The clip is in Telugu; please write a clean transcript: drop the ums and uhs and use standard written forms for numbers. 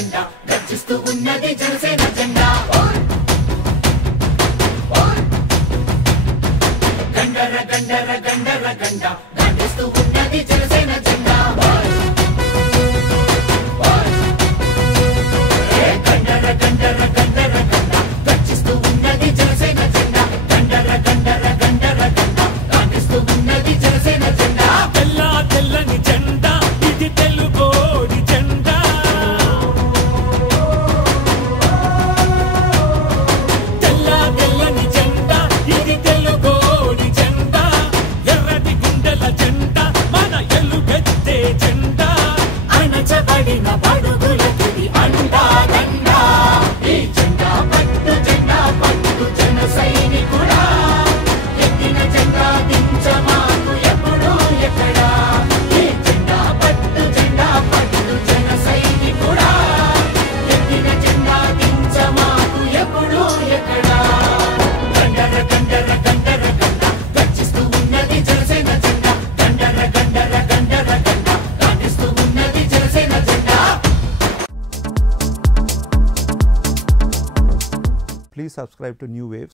జెండా గర్జిస్తూ ఉన్నది జనసేన జెండా గండర గండర గండర గండ గర్జిస్తూ ఉన్నది జనసేన జెండా గండర గండర గండర గండ గర్జిస్తూ ఉన్నది జనసేన జెండా గండర గండర గండర గండ గర్జిస్తూ ఉన్నది జనసేన జెండా తెల్ల తెల్లని జెండా ఇది తెలుగోడి జెండా తెల్ల తెల్లని జెండా ఇది తెలుగోడి జెండా ఎర్రటి గుండెల జెండా మన ఎలుగెత్తే జెండా అణచబడిన బడుగులకి అండా దండా ఈ జెండా పట్టు జన సైనికుడా ఎత్తిన జెండా దించమాకు ఎప్పుడు ఎక్కడా ఈ జెండా పట్టు జన సైనికుడా ఎత్తిన జెండా దించమాకు ఎప్పుడు ఎక్కడా గండర గండర గండర గండ గర్జిస్తూ ఉన్నది జనసేన జెండా గండర గండర గండర గండ గర్జిస్తూ ఉన్నది జనసేన జెండా. Please subscribe to New Waves.